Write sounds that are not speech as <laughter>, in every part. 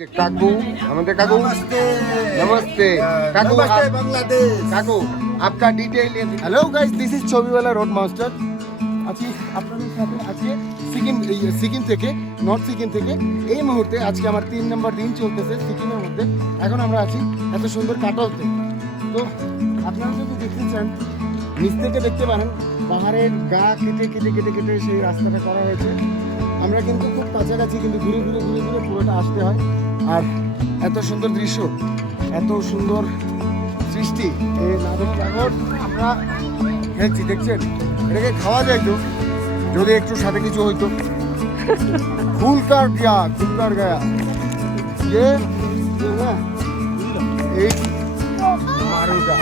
যে কাকু আমাদের কাকু। নমস্তে। কাকু বাংলাদেশ। কাকু আপনার detail hello guys this is ছবিওয়ালা road master আছি আপনাদের সাথে আজকে সিকিম সিকিম থেকে নর্থ সিকিম থেকে। এই মুহূর্তে আজকে আমার তিন নম্বর দিন চলতেছে সিকিমের মধ্যে। এখন আমরা আছি এত সুন্দর কাটলতে। তো আপনারা যদি দেখতে চান নিচ থেকে দেখতে পারেন পাহাড়ের গা কেটে কেটে কেটে কেটে সেই রাস্তাটা করা হয়েছে। আমরা কিন্তু খুব কাছাকাছি কিন্তু ধীরে ধীরে ধীরে ধীরে পুরোটা আসতে হয়। আর এত সুন্দর দৃশ্য, এত সুন্দর সৃষ্টি আমরা খেয়েছি দেখছেন? এটাকে খাওয়া যায় তো, যদি একটু সাথে কিছু হইতো। ফুলকার গিয়া ফুলকার গায়া। যে এই মারুটা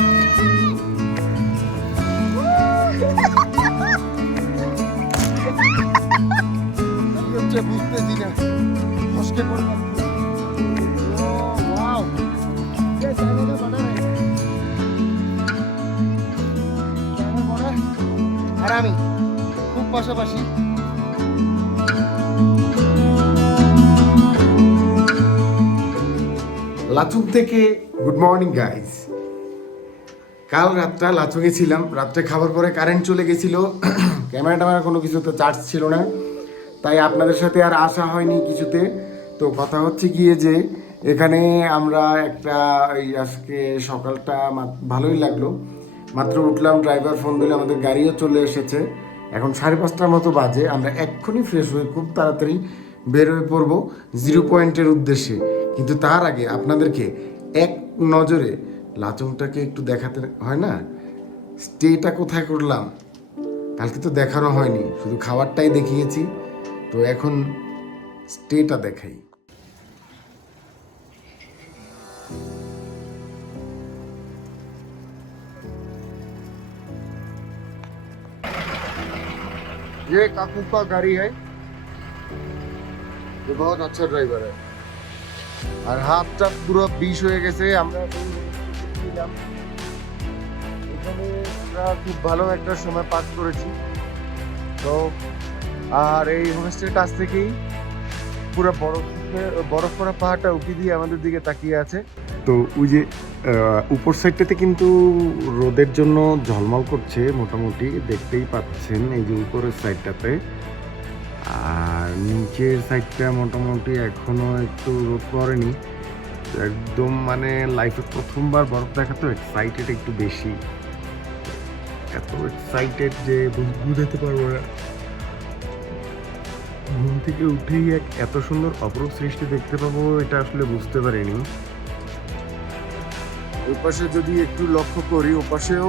<laughs> হচ্ছে বুঝতেছি না। ফসকে পড়ে যাচ্ছে। ও, wow! এ, জায়গাটা বানা নাই। জায়গা বড়, আর আমি খুব পাশাপাশি। থেকে গুড মর্নিং গাইস। কাল রাতটা লাচুঙে ছিলাম। রাত্রে খাবার পরে কারেন্ট চলে গেছিল। <clears throat> ক্যামেরা ট্যামেরা কোনো কিছুতে চার্জ ছিল না। তাই আপনাদের সাথে আর আসা হয়নি কিছুতে। তো কথা হচ্ছে গিয়ে যে, এখানে আমরা একটা এই আজকে সকালটা ভালোই লাগল। মাত্র উঠলাম ড্রাইভার ফোন দিলে, আমাদের গাড়িও চলে এসেছে। এখন সাড়ে পাঁচটার মতো বাজে, আমরা এক্ষুনি ফ্রেশ হয়ে খুব তাড়াতাড়ি বের হয়ে পড়ব জিরো পয়েন্টের উদ্দেশ্যে। কিন্তু তার আগে আপনাদেরকে এক নজরে লাচংটাকে একটু দেখাতে হয় না? স্টেটা কোথায় করলাম? কালকে তো দেখানো হয়নি, শুধু খাবারটাই দেখিয়েছি। তো এখন স্টেটা দেখাই ये काकू का गाड़ी है ये बहुत अच्छा ड्राइवर है আর হাতটা পুরো বিষ হয়ে গেছে আমরা এখন ছিলাম। এখানে আমরা খুব ভালো একটা সময় পাস করেছি তো আর এই হোমস্টের কাছ থেকেই পুরো বরফ বরফ পড়া পাহাড়টা উঁকি দিয়ে আমাদের দিকে তাকিয়ে আছে। তো ওই যে উপর সাইডটাতে কিন্তু রোদের জন্য ঝলমল করছে মোটামুটি, দেখতেই পাচ্ছেন এই যে উপরের সাইডটাতে। আর নিচের সাইডটা মোটামুটি এখনও একটু রোদ পড়েনি। একদম মানে লাইফে প্রথমবার বরফ দেখা তো এক্সাইটেড একটু বেশি। এত এক্সাইটেড যে বুঝাতে পারব না। ঘুম থেকে উঠেই এক এত সুন্দর অপরূপ সৃষ্টি দেখতে পাবো, এটা আসলে বুঝতে পারিনি। ওই পাশে যদি একটু লক্ষ্য করি ও পাশেও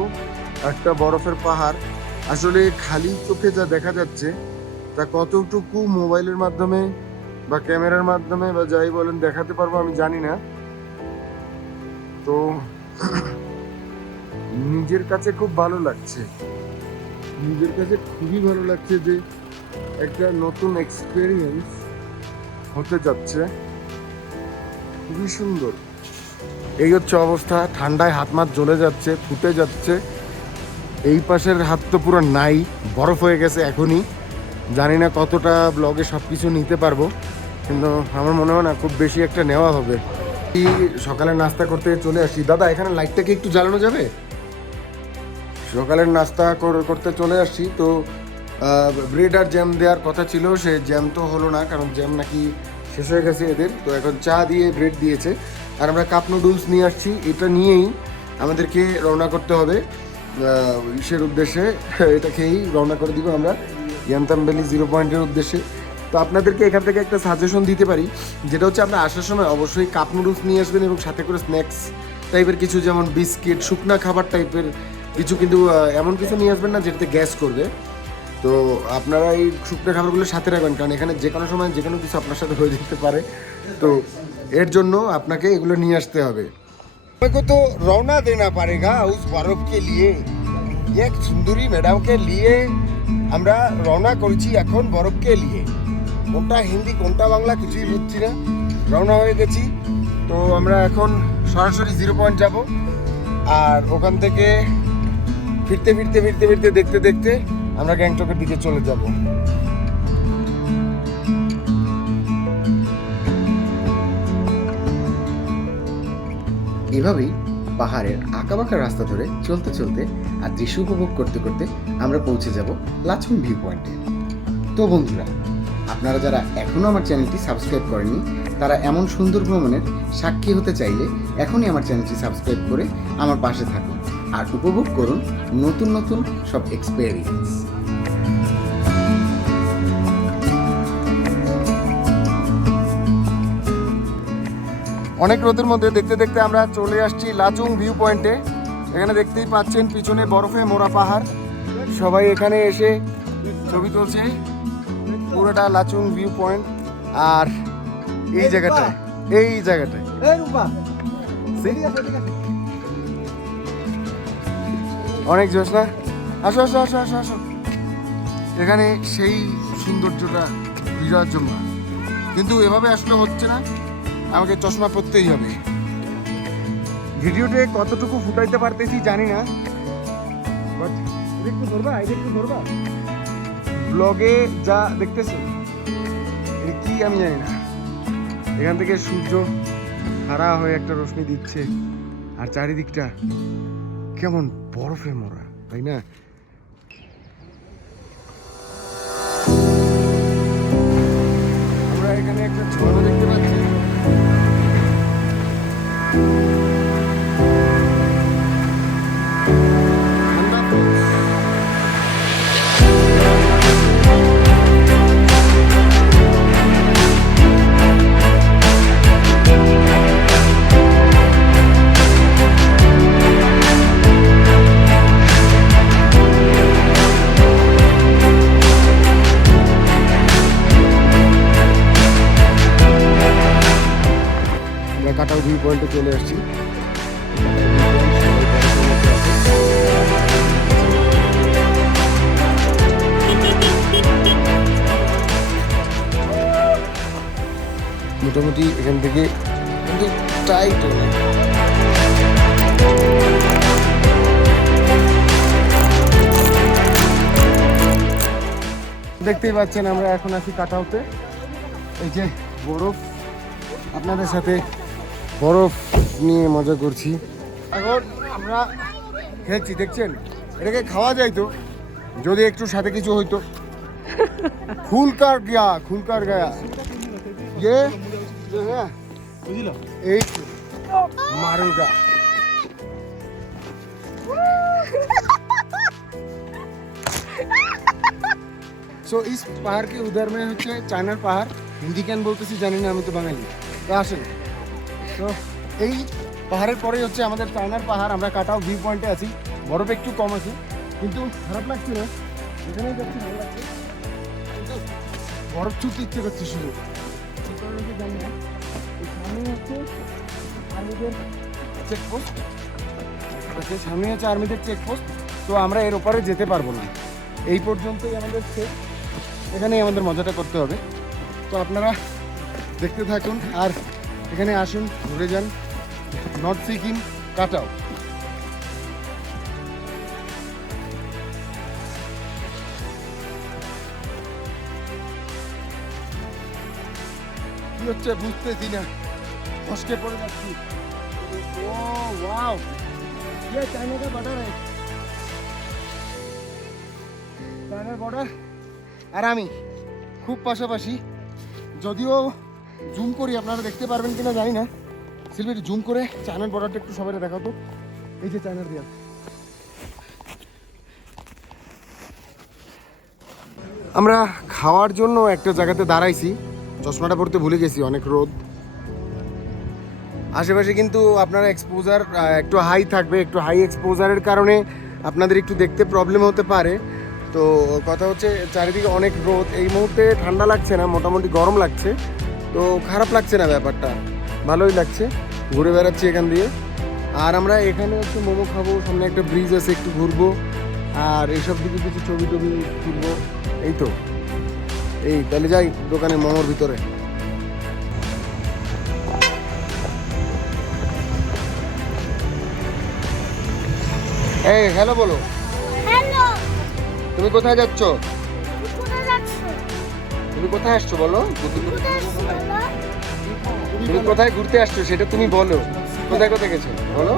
একটা বরফের পাহাড়। আসলে খালি চোখে যা দেখা যাচ্ছে, তা কতটুকু মোবাইলের মাধ্যমে বা ক্যামেরার মাধ্যমে বা যাই বলেন দেখাতে পারব আমি জানি না। তো নিজের কাছে খুব ভালো লাগছে। নিজের কাছে খুবই ভালো লাগছে যে একটা নতুন এক্সপিরিয়েন্স হতে যাচ্ছে। খুবই সুন্দর। এই হচ্ছে অবস্থা, ঠান্ডায় হাত মাত জ্বলে যাচ্ছে, ফুটে যাচ্ছে। এই পাশের হাত তো পুরো নাই, বরফ হয়ে গেছে এখনই। জানি না কতটা ব্লগে সব কিছু নিতে পারব, কিন্তু আমার মনে হয় না খুব বেশি একটা নেওয়া হবে। এই সকালে নাস্তা করতে চলে আসি? দাদা, এখানে লাইটটাকে একটু জ্বালানো যাবে? সকালের নাস্তা করতে চলে আসছি তো ব্রেড আর জ্যাম দেওয়ার কথা ছিল, সে জ্যাম তো হলো না, কারণ জ্যাম নাকি শেষ হয়ে গেছে এদের। তো এখন চা দিয়ে ব্রেড দিয়েছে। আর আমরা কাপ নুডলস নিয়ে আসছি, এটা নিয়েই আমাদেরকে রওনা করতে হবে। ইসের উদ্দেশ্যে <laughs> এটা খেয়েই রওনা করে দিব আমরা ইয়ান্তাম ভ্যালি জিরো পয়েন্টের উদ্দেশ্যে। তো আপনাদেরকে এখান থেকে একটা সাজেশন দিতে পারি, যেটা হচ্ছে আপনার আসার সময় অবশ্যই কাপ নুডলস নিয়ে আসবেন এবং সাথে করে স্ন্যাক্স টাইপের কিছু, যেমন বিস্কিট শুকনা খাবার টাইপের কিছু কিন্তু এমন কিছু নিয়ে আসবেন না যেটাতে গ্যাস করবে। তো আপনারা এই শুকনো খাবারগুলো সাথে রাখবেন কারণ এখানে যে কোনো সময় যে কোনো কিছু আপনার সাথে হয়ে যেতে পারে তো এর জন্য আপনাকে এগুলো নিয়ে আসতে হবে मेरे को तो रौना देना पड़ेगा उस बर्फ के लिए এক সুন্দরী ম্যাডামকে নিয়ে আমরা রওনা করেছি এখন বরফকে নিয়ে কোনটা হিন্দি কোনটা বাংলা কিছুই বুঝছি না রওনা হয়ে গেছি তো আমরা এখন সরাসরি জিরো পয়েন্ট যাব আর ওখান থেকে ফিরতে ফিরতে ফিরতে ফিরতে দেখতে দেখতে আমরা গ্যাংটকের দিকে চলে যাব। এভাবেই পাহাড়ের আঁকাবাঁকা রাস্তা ধরে চলতে চলতে আর দৃশ্য উপভোগ করতে করতে আমরা পৌঁছে যাব লাচুং ভিউ পয়েন্টে তো বন্ধুরা, আপনারা যারা এখনও আমার চ্যানেলটি সাবস্ক্রাইব করেননি, তারা এমন সুন্দর ভ্রমণের সাক্ষী হতে চাইলে এখনই আমার চ্যানেলটি সাবস্ক্রাইব করে আমার পাশে থাকুন। আর উপভোগ করুন নতুন নতুন সব এক্সপেরিয়েন্স অনেক রোদের মধ্যে দেখতে দেখতে আমরা চলে আসছি লাচুং ভিউ পয়েন্টে এখানে দেখতেই পাচ্ছেন পিছনে বরফে মোড়া পাহাড়। সবাই এখানে এসে ছবি তুলছে পুরোটা লাচুং ভিউ পয়েন্ট আর এই জায়গাটায় এই জায়গাটায়? অনেক জোশ না? আসো আসো আসো আসো আসো। এখানে সেই সৌন্দর্যটা বিরাট জন্য কিন্তু এভাবে আসলে হচ্ছে না। আমাকে চশমা পরতেই হবে। ভিডিওতে কতটুকু ফুটাইতে পারতেছি জানি না। ব্লগে যা দেখতেছি কি আমি জানি না। এখান থেকে সূর্য খাড়া হয়ে একটা রশ্মি দিচ্ছে। আর চারিদিকটা কেমন বরফে মরা তাই না? আমরা এখানে একটা ঝর্ণা দেখতে পাচ্ছি। ভিউ পয়েন্টে চলে আসছি। মোটামুটি এখান থেকে কিন্তু টাইট দেখতেই পাচ্ছেন, আমরা এখন আছি কাটাউতে। এই যে বরফ, আপনাদের সাথে বরফ নিয়ে মজা করছি এখন আমরা খেয়েছি দেখছেন এটাকে খাওয়া যায় তো যদি একটু সাথে কিছু হইতো খুলকার গিয়া খুলকার গায়া ये जो है एक मारूंगा সো ইস পাহাড় के उधर में হচ্ছে চায়নার পাহাড় হিন্দি কেন বলতেছি জানি না আমি তো বাঙালি তো আসেন তো এই পাহাড়ের পরেই হচ্ছে আমাদের চায়নার পাহাড়, আমরা কাটাও ভিউ পয়েন্টে আছি। বরফ একটু কম আছে। কিন্তু খারাপ লাগছে না এখানেই যাচ্ছি, ভালো লাগছে। বরফ ছুটতে ইচ্ছে করছে শুধু। জানি না। এই হচ্ছে আর্মিদের চেকপোস্ট সামনে হচ্ছে আর্মিদের চেকপোস্ট তো আমরা এর ওপারে যেতে পারব না। এই পর্যন্তই আমাদের এখানেই আমাদের মজাটা করতে হবে। তো আপনারা দেখতে থাকুন। আর এখানে আসুন ঘুরে যান নর্থ সিকিম কাটাও কি হচ্ছে বুঝতেছি না কষ্টে পড়ে যাচ্ছি ও ওয়াও ये चाइना का बॉर्डर है চায়নার বর্ডার আর আমি খুব পাশাপাশি যদিও জুম করি, আপনারা দেখতে পারবেন কিনা জানি না। সিলভি জুম করে চায়নার বর্ডারটা একটু সবাই দেখাতো এই যে চায়নার দেয়াল আমরা খাওয়ার জন্য একটা জায়গাতে দাঁড়াইছি। চশমাটা পড়তে ভুলে গেছি, অনেক রোদ। আশেপাশে কিন্তু আপনার এক্সপোজার একটু হাই থাকবে, একটু হাই এক্সপোজারের কারণে আপনাদের একটু দেখতে প্রবলেম হতে পারে। তো কথা হচ্ছে, চারিদিকে অনেক রোদ। এই মুহূর্তে ঠান্ডা লাগছে না, মোটামুটি গরম লাগছে। তো খারাপ লাগছে না ব্যাপারটা। ভালোই লাগছে। ঘুরে বেড়াচ্ছি এখান দিয়ে। আর আমরা এখানে একটু মোমো খাব সামনে একটা ব্রিজ আছে একটু ঘুরবো। আর এইসব দিকে কিছু ছবি টবি তুলবো। এই তো। এই তাহলে যাই দোকানে মোমোর ভিতরে। এই হ্যালো বলো। তুমি কোথায় যাচ্ছ কোথায় যাচ্ছ? তুমি কোথায় আসছো বলো? তুমি কোথায় ঘুরতে আসছো সেটা তুমি বলো। কোথায় কোথায় গেছো? বলো।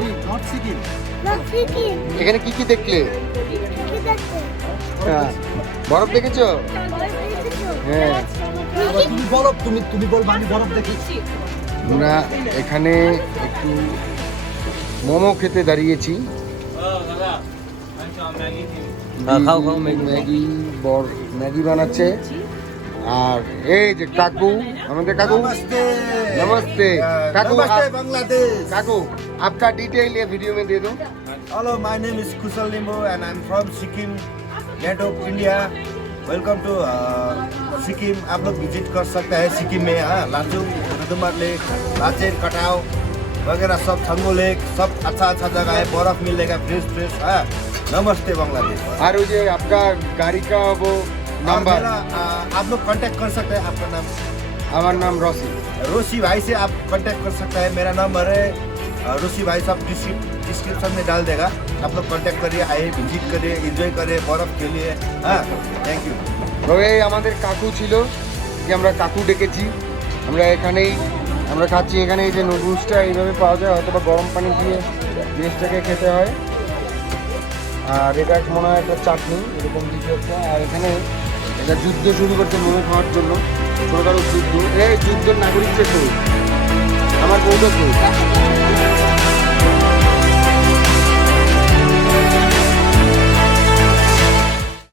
এখানে কি কি দেখলে? হ্যাঁ বরফ দেখেছ? হ্যাঁ। তুমি বরফ তুমি তুমি বলবা আমি বরফ দেখেছি আমরা এখানে একটু মোমো খেতে দাঁড়িয়েছি। খাও, ম্যাগি। ম্যাগি ম্যাগি বানাচ্ছে। আর এই যে কাকু আমাদের কাকু नमस्ते काकू नमस्ते आप बांग्लादेश काकू आपका डिटेल ये वीडियो में दे दो hello my name is Kushal Limbu and I am from Sikkim gate of India welcome to Sikkim आप लोग विजिट कर सकते हैं सिक्किम में हाँ लाचुङ रुदुमर लेक लाचेन कटाव वगैरह सब छंगो लेक सब अच्छा अच्छा जगह है बर्फ मिलेगा फ्रेश फ्रेश हाँ नमस्ते बांग्लादेश और वो जो आपका गाड़ी का वो और नंबर मेरा, आ, आप लोग कांटेक्ट कर सकते हैं आपका नाम हमारा नाम रोशी रोशी भाई से आप कांटेक्ट कर सकते हैं मेरा नंबर है अ, रोशी भाई सब डिस्क्रिप्शन में डाल देगा आप लोग कांटेक्ट करिए आइए विजिट करिए एंजॉय करिए बर्फ खेलिए हाँ थैंक यू তো এই আমাদের কাকু ছিল যে আমরা কাকু ডেকেছি আমরা এখানেই আমরা খাচ্ছি এখানে এই যে নুডলসটা এইভাবে পাওয়া যায় হয়তো বা গরম পানি দিয়ে জিনিসটাকে খেতে হয় আর এটা মনে হয় একটা চাটনি এরকম কিছু একটা আর এখানে এটা যুদ্ধ শুরু করছে মোমো খাওয়ার জন্য। ছোটখাটো যুদ্ধ। এই যুদ্ধের নাগরিকদের শুরু আমার বউটা